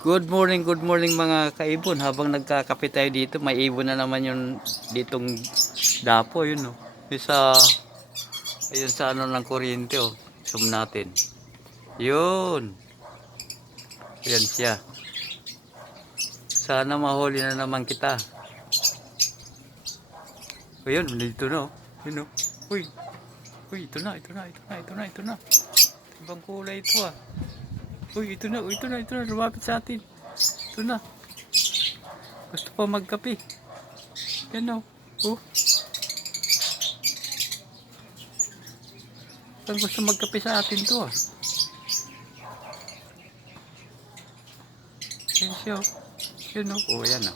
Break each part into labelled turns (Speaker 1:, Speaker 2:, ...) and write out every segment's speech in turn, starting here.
Speaker 1: Good morning, good morning mga kaibon. Habang nagkakape tayo dito, may ibon na naman yung ditong dapo, yun no. Sa, ayun sa ano ng kuryente oh. Zoom natin. Yun. Yan siya. Sana mahuli na naman kita. O yun, dito na oh. Yun oh. Uy. Uy, ito na, ito na, ito na, ito na, ito na. Ibang kulay ito ah. Uy, ito na, ito na, ito na, lumapit sa atin. Ito na. Gusto pa magkape. Yan o. Oh. Ang gusto magkape sa atin to ah. Yan siya oh. Yan o. Oh, yan o.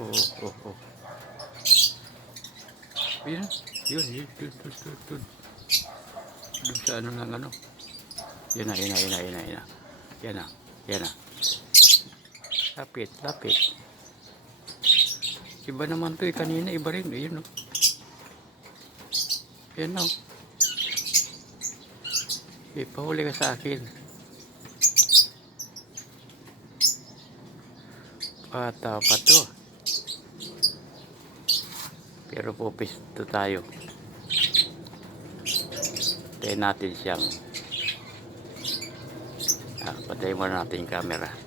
Speaker 1: Oh, oh, oh. oh. Yun, yun, yun, yun, yun, yun, yun. Doon sa ano ng ano. Yan na, yan na, yan na, yan na, yan na. Yan na, yan na. Lapit, lapit. Iba naman to eh, kanina iba rin. Ayun oh. Yan oh. Ipahuli ka sa akin. Bata pa to. Pero pupis to tayo. Tayo natin siyang Ah, patay mo natin yung camera.